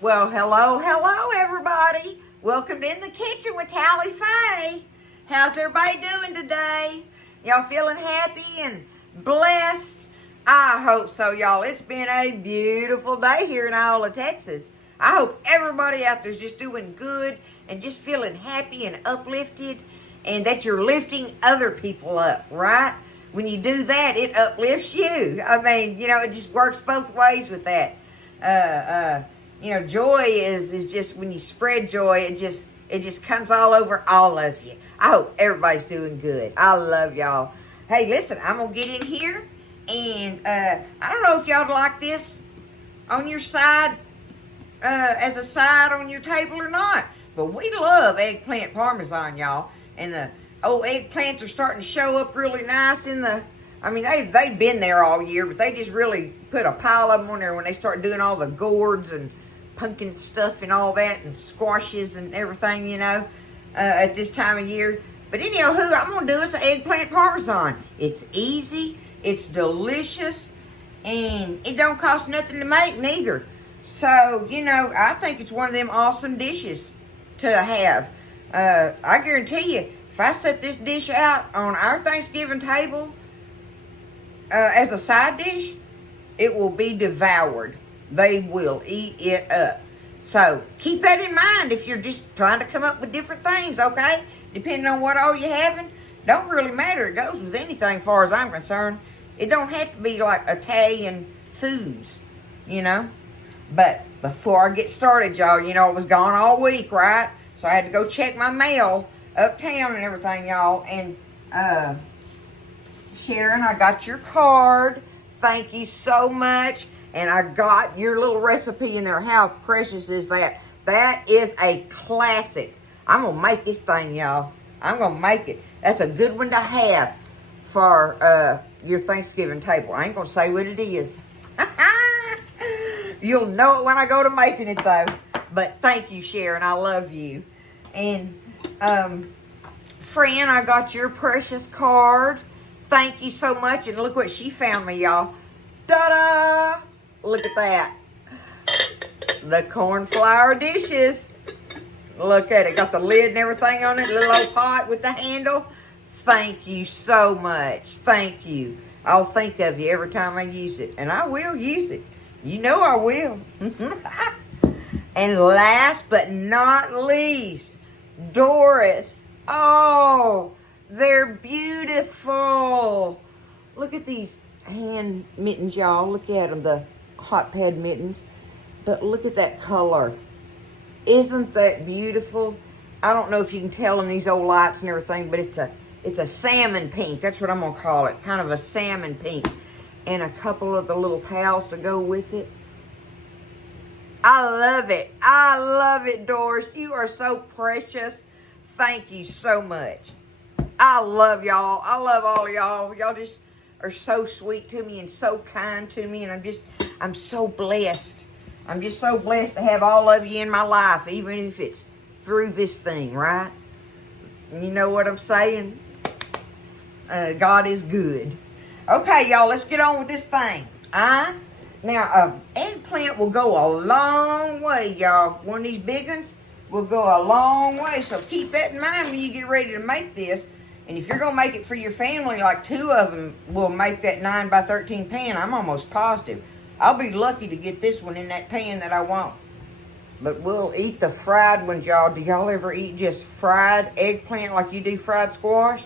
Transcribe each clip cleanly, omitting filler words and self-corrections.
Well, hello, everybody. Welcome to In the Kitchen with Tally Faye. How's everybody doing today? Y'all feeling happy and blessed? I hope so, y'all. It's been a beautiful day here in Iowa, Texas. I hope everybody out there is just doing good and just feeling happy and uplifted, and that you're lifting other people up, right? When you do that, it uplifts you. I mean, it just works both ways with that. Joy is just when you spread joy, it just comes all over all of you. I hope everybody's doing good. I love y'all. Hey, listen, I'm gonna get in here, and I don't know if y'all like this on your side, as a side on your table or not, but we love eggplant parmesan, y'all. And the old eggplants are starting to show up really nice in the. I mean, they've been there all year, but they just really put a pile of them on there when they start doing all the gourds and pumpkin stuff and all that, and squashes and everything, at this time of year. But anyhow, I'm going to do is an eggplant parmesan. It's easy, it's delicious, and it don't cost nothing to make neither. So, I think it's one of them awesome dishes to have. I guarantee you, if I set this dish out on our Thanksgiving table as a side dish, it will be devoured. They will eat it up. So keep that in mind if you're just trying to come up with different things, okay? Depending on what all you're having, don't really matter. It goes with anything, as far as I'm concerned. It don't have to be like Italian foods, But before I get started, y'all, I was gone all week, right? So I had to go check my mail uptown and everything, y'all. And Sharon, I got your card. Thank you so much. And I got your little recipe in there. How precious is that? That is a classic. I'm going to make this thing, y'all. I'm going to make it. That's a good one to have for your Thanksgiving table. I ain't going to say what it is. You'll know it when I go to making it, though. But thank you, Sharon. I love you. And, friend, I got your precious card. Thank you so much. And look what she found me, y'all. Ta-da! Look at that. The corn flour dishes. Look at it. Got the lid and everything on it. Little old pot with the handle. Thank you so much. Thank you. I'll think of you every time I use it. And I will use it. You know I will. And last but not least, Doris. Oh, they're beautiful. Look at these hand mittens, y'all. Look at them, the hot pad mittens. But look at that color. Isn't that beautiful? I don't know if you can tell in these old lights and everything, but it's a salmon pink. That's what I'm gonna call it. Kind of a salmon pink. And a couple of the little towels to go with it. I love it. I love it, Doris. You are so precious. Thank you so much. I love y'all. I love all y'all. Y'all just are so sweet to me and so kind to me. And I'm so blessed. I'm just so blessed to have all of you in my life, even if it's through this thing, right? You know what I'm saying? God is good. Okay, y'all, let's get on with this thing. Now, eggplant will go a long way, y'all. One of these big ones will go a long way. So keep that in mind when you get ready to make this. And if you're going to make it for your family, like 2 of them will make that 9 by 13 pan, I'm almost positive. I'll be lucky to get this one in that pan that I want. But we'll eat the fried ones, y'all. Do y'all ever eat just fried eggplant like you do fried squash?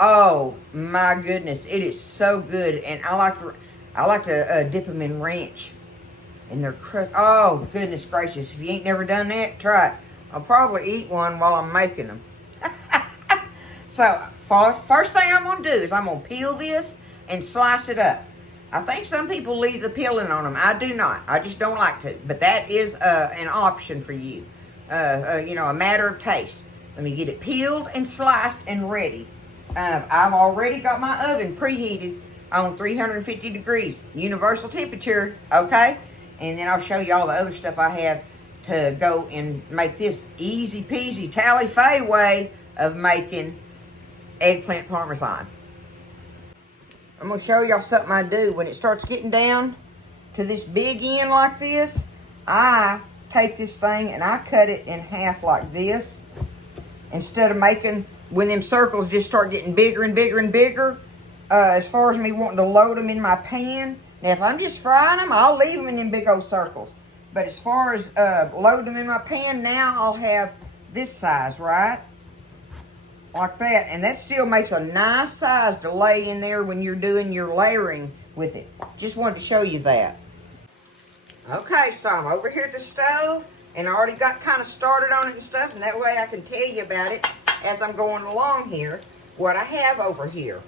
Oh, my goodness. It is so good. And I like to dip them in ranch. And they're crushed. Oh, goodness gracious. If you ain't never done that, try it. I'll probably eat one while I'm making them. So, first thing I'm going to do is I'm going to peel this and slice it up. I think some people leave the peeling on them. I do not. I just don't like to. But that is an option for you. A matter of taste. Let me get it peeled and sliced and ready. I've already got my oven preheated on 350 degrees. Universal temperature, okay? And then I'll show you all the other stuff I have to go and make this easy peasy Tally Faye way of making eggplant parmesan. I'm going to show y'all something I do. When it starts getting down to this big end like this, I take this thing and I cut it in half like this. Instead of making, when them circles just start getting bigger and bigger and bigger, as far as me wanting to load them in my pan. Now, if I'm just frying them, I'll leave them in them big old circles. But as far as loading them in my pan, now I'll have this size, right? Like that. And that still makes a nice size to lay in there when you're doing your layering with it. Just wanted to show you that. Okay, so I'm over here at the stove, and I already got kind of started on it and stuff, and that way I can tell you about it as I'm going along here, what I have over here.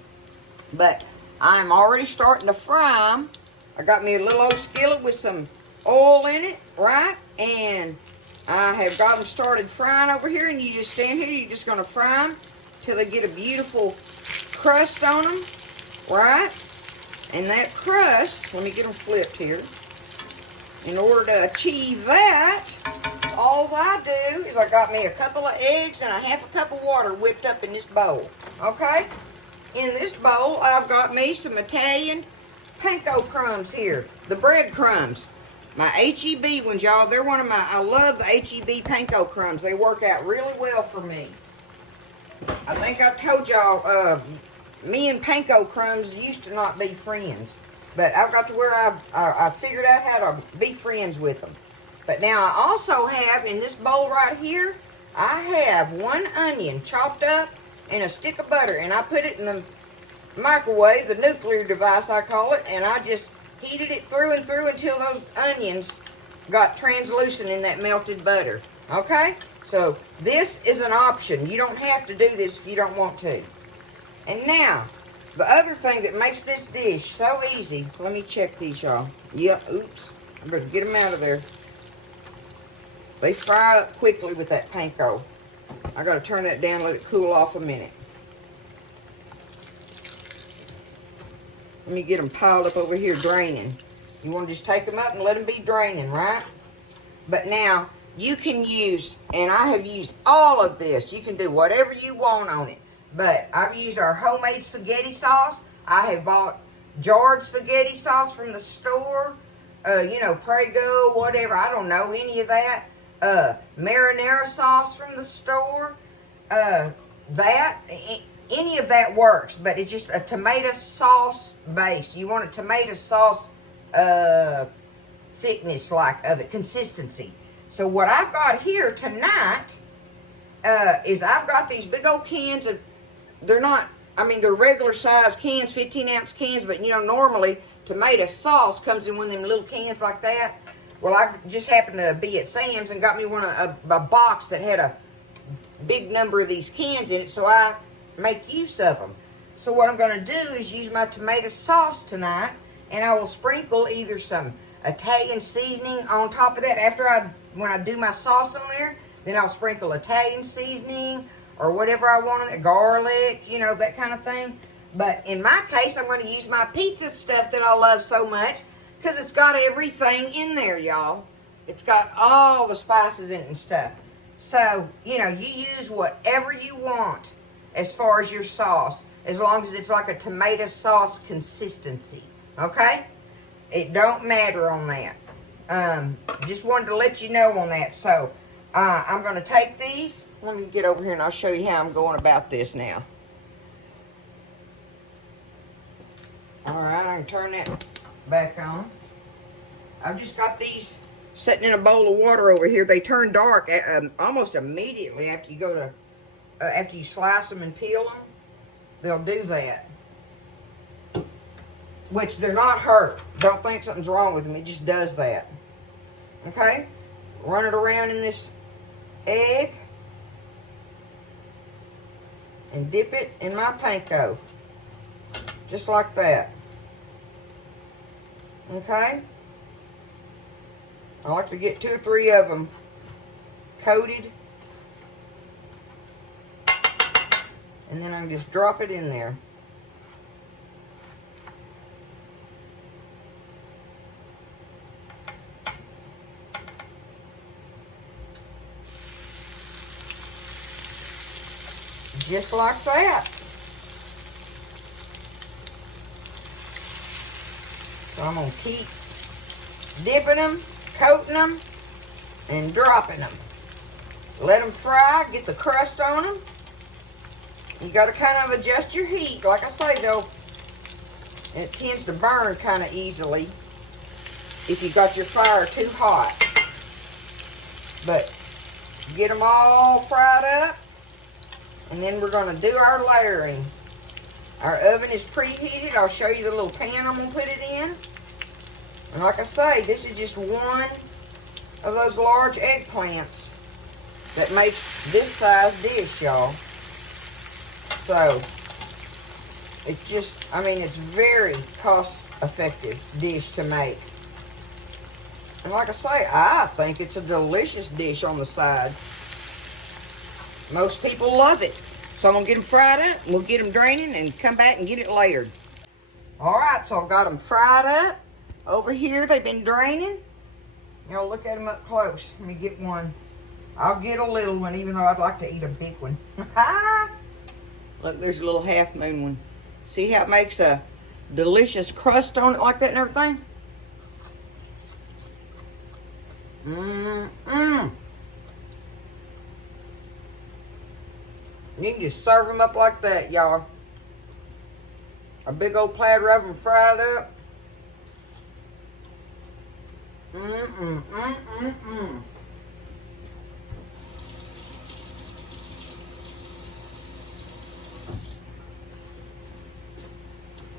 But I'm already starting to fry them. I got me a little old skillet with some oil in it, right? And I have got them started frying over here, and you just stand here, you're just going to fry them till they get a beautiful crust on them, right? And that crust, let me get them flipped here. In order to achieve that, all I do is I got me a couple of eggs and a half a cup of water whipped up in this bowl, okay? In this bowl, I've got me some Italian panko crumbs here, the bread crumbs. My H-E-B ones, y'all, they're one of my, I love the H-E-B panko crumbs. They work out really well for me. I think I've told y'all, me and panko crumbs used to not be friends. But I've got to where I figured out how to be friends with them. But now I also have, in this bowl right here, I have 1 onion chopped up and a stick of butter. And I put it in the microwave, the nuclear device I call it. And I just heated it through and through until those onions got translucent in that melted butter. Okay? So this is an option. You don't have to do this if you don't want to. And now, the other thing that makes this dish so easy, let me check these, y'all. Yep, oops. I better get them out of there. They fry up quickly with that panko. I got to turn that down, let it cool off a minute. Let me get them piled up over here draining. You want to just take them up and let them be draining, right? But now, you can use, and I have used all of this. You can do whatever you want on it. But I've used our homemade spaghetti sauce. I have bought jarred spaghetti sauce from the store. You know, Prego, whatever. I don't know any of that. Marinara sauce from the store. Any of that works. But it's just a tomato sauce base. You want a tomato sauce thickness like of it, consistency. So what I've got here tonight is I've got these big old cans of, they're not, I mean, they're regular size cans, 15-ounce cans, but, you know, normally tomato sauce comes in one of them little cans like that. Well, I just happened to be at Sam's and got me a box that had a big number of these cans in it, so I make use of them. So what I'm going to do is use my tomato sauce tonight, and I will sprinkle either some Italian seasoning on top of that. When I do my sauce on there, then I'll sprinkle Italian seasoning, or whatever I want on it, garlic, you know, that kind of thing. But in my case, I'm going to use my pizza stuff that I love so much because it's got everything in there, y'all. It's got all the spices in it and stuff. So, you know, you use whatever you want as far as your sauce, as long as it's like a tomato sauce consistency, okay? It don't matter on that. Just wanted to let you know on that. So, I'm going to take these. Let me get over here and I'll show you how I'm going about this now. Alright, I can turn that back on. I've just got these sitting in a bowl of water over here. They turn dark almost immediately after you go to, after you slice them and peel them. They'll do that. Which they're not hurt. Don't think something's wrong with them. It just does that. Okay? Run it around in this egg. And dip it in my panko. Just like that. Okay? I like to get 2 or 3 of them coated. And then I can just drop it in there. Just like that. So I'm going to keep dipping them, coating them, and dropping them. Let them fry, get the crust on them. You got to kind of adjust your heat. Like I say, though, it tends to burn kind of easily if you got your fire too hot. But get them all fried up, and then we're going to do our layering. Our oven is preheated. I'll show you the little pan I'm going to put it in. And like I say, this is just one of those large eggplants that makes this size dish, y'all. So, it's just, I mean, it's very cost-effective dish to make. And like I say, I think it's a delicious dish on the side. Most people love it. So I'm going to get them fried up, and we'll get them draining and come back and get it layered. Alright, so I've got them fried up. Over here, they've been draining. You know, look at them up close. Let me get one. I'll get a little one, even though I'd like to eat a big one. Look, there's a little half moon one. See how it makes a delicious crust on it like that and everything? Mmm. You can just serve them up like that, y'all. A big old platter of them fried up.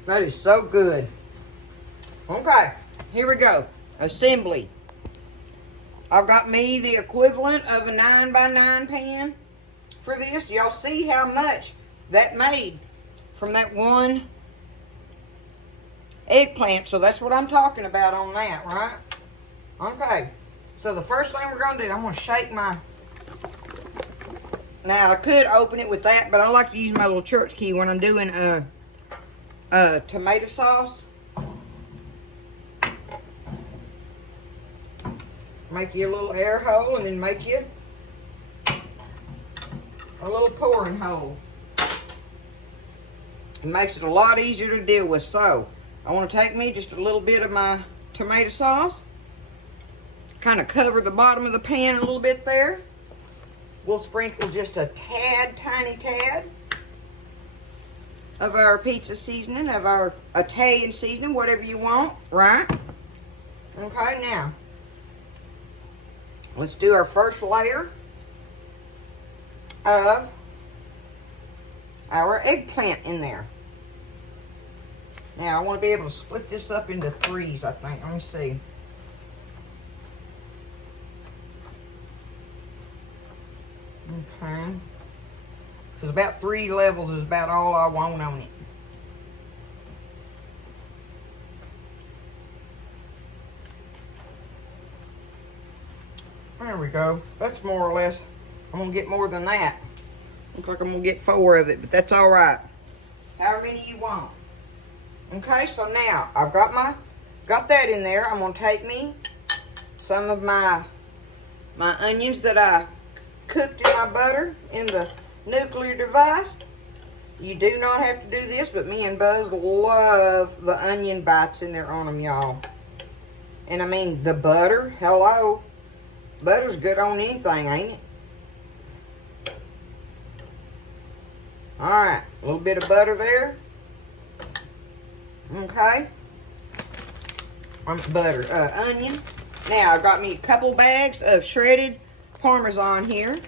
That is so good. Okay, here we go. Assembly. I've got me the equivalent of a 9x9 pan for this. Y'all see how much that made from that one eggplant. So that's what I'm talking about on that, right? Okay, so the first thing we're going to do, I'm going to shake my... Now, I could open it with that, but I like to use my little church key when I'm doing tomato sauce. Make you a little air hole, and then make you a little pouring hole. It makes it a lot easier to deal with. So, I want to take me just a little bit of my tomato sauce. Kind of cover the bottom of the pan a little bit there. We'll sprinkle just a tad, tiny tad of our pizza seasoning, of our Italian seasoning, whatever you want, right? Okay, now, let's do our first layer of our eggplant in there. Now, I want to be able to split this up into threes, I think. Let me see. Okay. Because about 3 levels is about all I want on it. There we go. That's more or less. I'm going to get more than that. Looks like I'm going to get 4 of it, but that's all right. However many you want. Okay, so now I've got that in there. I'm going to take me some of my onions that I cooked in my butter in the nuclear device. You do not have to do this, but me and Buzz love the onion bites in there on them, y'all. And I mean, the butter, hello. Butter's good on anything, ain't it? Alright, a little bit of butter there. Okay. Onion. Now, I've got me a couple bags of shredded Parmesan here.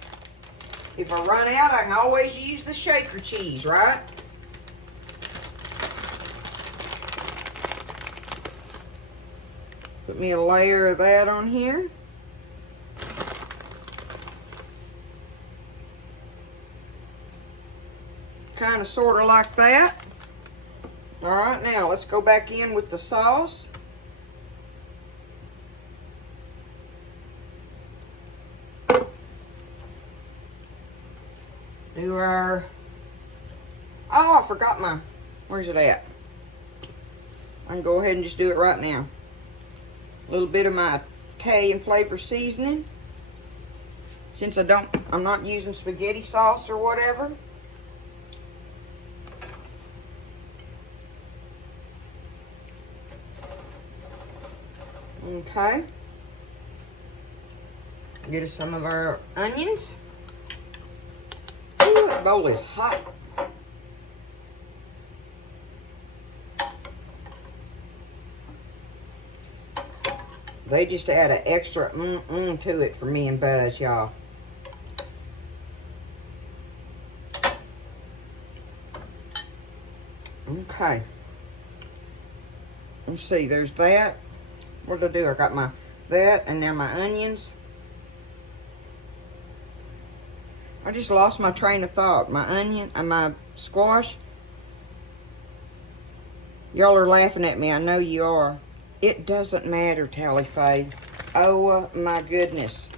If I run out, I can always use the shaker cheese, right? Put me a layer of that on here. Kind of, sort of like that. All right, now let's go back in with the sauce. Do our... Oh, I forgot my... Where's it at? I can go ahead and just do it right now. A little bit of my Italian flavor seasoning. Since I'm not using spaghetti sauce or whatever. Okay. Get us some of our onions. Ooh, that bowl is hot. They just add an extra to it for me and Buzz, y'all. Okay. Let's see, there's that. What did I do? I got that and now my onions. I just lost my train of thought. My onion and my squash. Y'all are laughing at me. I know you are. It doesn't matter, Tally Faye. Oh my goodness.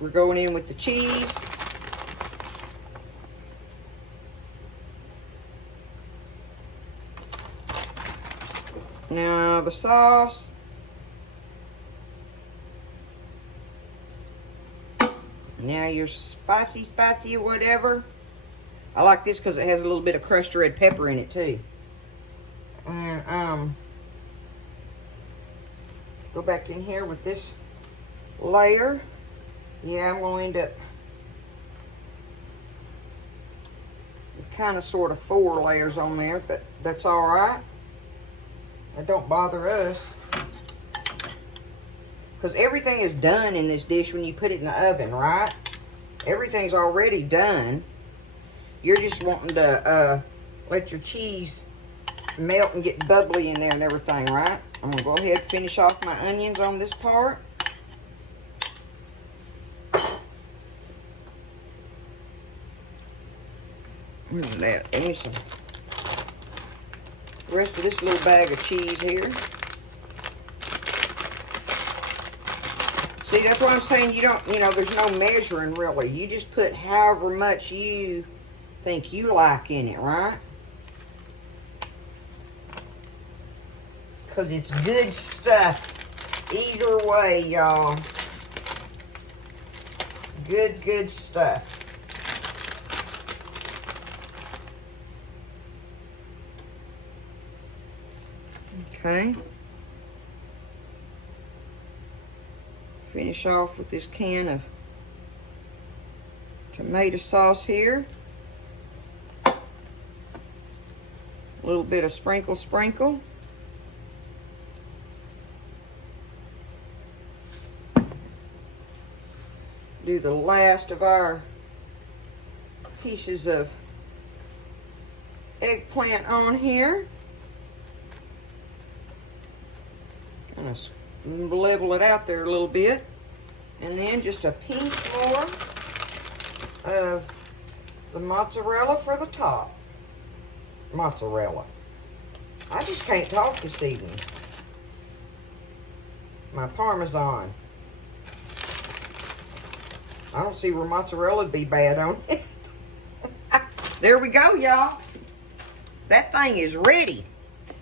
We're going in with the cheese. Now the sauce. Now your spicy or whatever. I like this because it has a little bit of crushed red pepper in it too. And go back in here with this layer. Yeah, I'm going to end up with kind of sort of 4 layers on there, but that's all right. It don't bother us. Because everything is done in this dish when you put it in the oven, right? Everything's already done. You're just wanting to let your cheese melt and get bubbly in there and everything, right? I'm going to go ahead and finish off my onions on this part. Look at that. Give me some rest of this little bag of cheese here. See, that's what I'm saying. You don't, there's no measuring really. You just put however much you think you like in it, right? Because it's good stuff. Either way, y'all. Good stuff. Okay. Finish off with this can of tomato sauce here. A little bit of sprinkle. Do the last of our pieces of eggplant on here. Kind of level it out there a little bit. And then just a pinch more of the mozzarella for the top. Mozzarella. I just can't talk this evening. My Parmesan. I don't see where mozzarella would be bad on it. There we go, y'all. That thing is ready.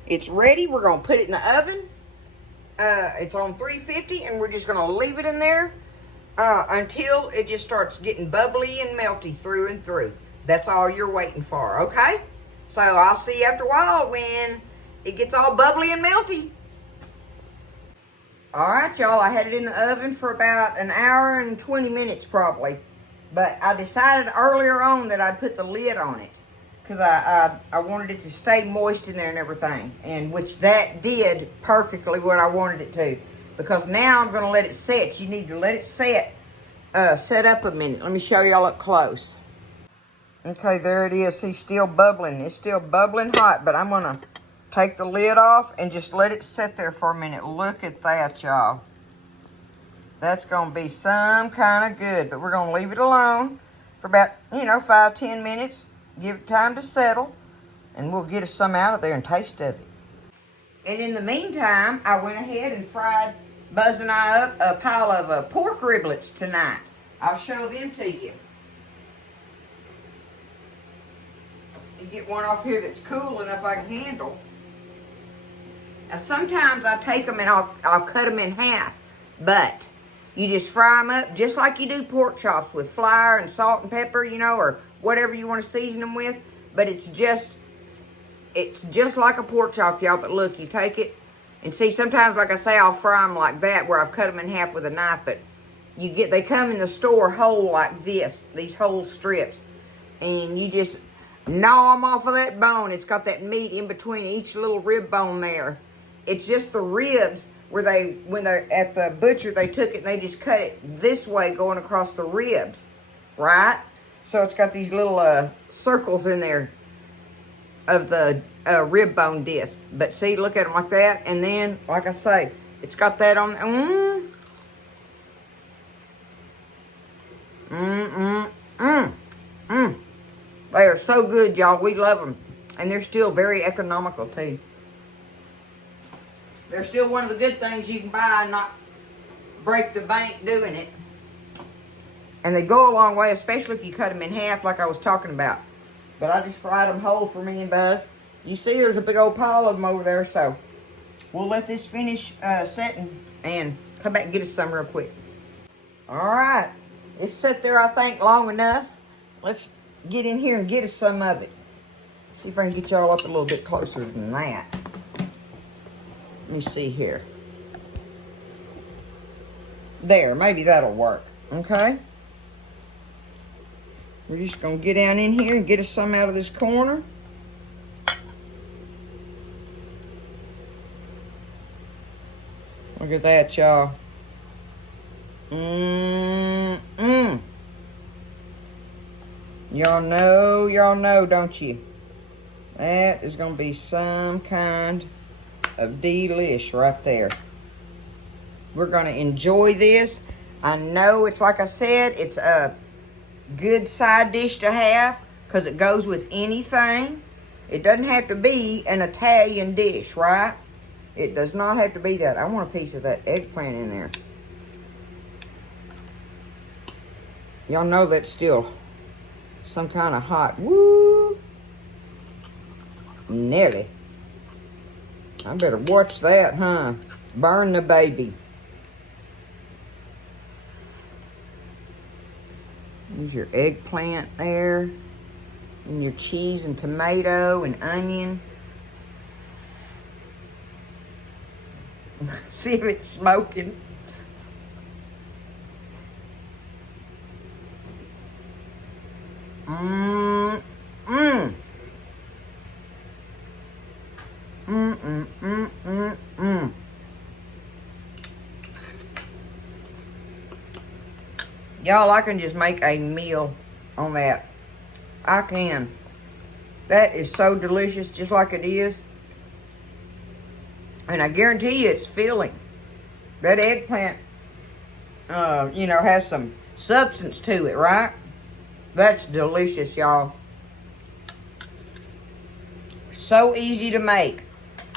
It's ready. We're going to put it in the oven. It's on 350, and we're just going to leave it in there until it just starts getting bubbly and melty through and through. That's all you're waiting for, okay? So I'll see you after a while when it gets all bubbly and melty. All right, y'all, I had it in the oven for about an hour and 20 minutes probably. But I decided earlier on that I'd put the lid on it because I wanted it to stay moist in there and everything. And which that did perfectly what I wanted it to. Because now I'm going to let it set. You need to let it set up a minute. Let me show y'all up close. Okay, there it is. See, still bubbling. It's still bubbling hot, but I'm going to take the lid off and just let it sit there for a minute. Look at that, y'all. That's going to be some kind of good. But we're going to leave it alone for about, 5-10 minutes. Give it time to settle. And we'll get us some out of there and taste of it. And in the meantime, I went ahead and fried Buzz and I up a pile of pork riblets tonight. I'll show them to you. You get one off here that's cool enough I can handle. Now sometimes I take them and I'll cut them in half, but you just fry them up just like you do pork chops with flour and salt and pepper, or whatever you want to season them with. But it's just like a pork chop, y'all. But look, you take it And see, sometimes, like I say, I'll fry them like that, where I've cut them in half with a knife, but they come in the store whole like this, these whole strips. And you just gnaw them off of that bone. It's got that meat in between each little rib bone there. It's just the ribs where when they're at the butcher, they took it and they just cut it this way going across the ribs, right? So it's got these little circles in there of the rib bone disc. But see, look at them like that. And then, like I say, it's got that on. They are so good, y'all. We love them. And they're still very economical, too. They're still one of the good things you can buy and not break the bank doing it. And they go a long way, especially if you cut them in half like I was talking about. But I just fried them whole for me and Buzz. You see there's a big old pile of them over there, so we'll let this finish setting and come back and get us some real quick. All right. It's sat there, I think, long enough. Let's get in here and get us some of it. See if I can get y'all up a little bit closer than that. Let me see here. There, maybe that'll work. Okay? We're just going to get down in here and get us some out of this corner. Look at that, y'all. Y'all know, don't you? That is going to be some kind of delish right there. We're going to enjoy this. I know it's like I said, it's a good side dish to have because it goes with anything. It doesn't have to be an Italian dish, right? It does not have to be that. I want a piece of that eggplant in there. Y'all know that's still some kind of hot. Woo! Nearly. I better watch that, huh? Burn the baby. There's your eggplant there. And your cheese and tomato and onion. See if it's smoking. Y'all, I can just make a meal on that. I can. That is so delicious, just like it is. And I guarantee you it's filling. That eggplant, has some substance to it, right? That's delicious, y'all. So easy to make.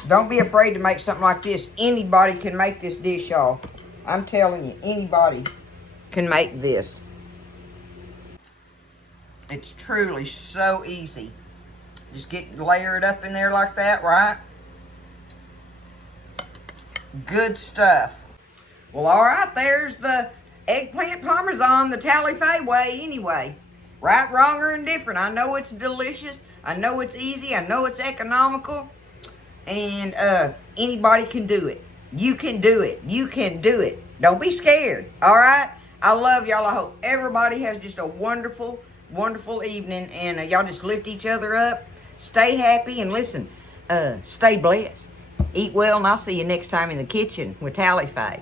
Don't be afraid to make something like this. Anybody can make this dish, y'all. I'm telling you, anybody can make this. It's truly so easy. Just layer it up in there like that, right? Good stuff. Well, all right, there's the eggplant parmesan the Tally-Fay way anyway. Right, wrong, or indifferent. I know it's delicious. I know it's easy. I know it's economical. And anybody can do it. You can do it. You can do it. Don't be scared, all right? I love y'all. I hope everybody has just a wonderful, wonderful evening. And y'all just lift each other up. Stay happy. And listen, stay blessed. Eat well, and I'll see you next time in the kitchen with Tally-Fay.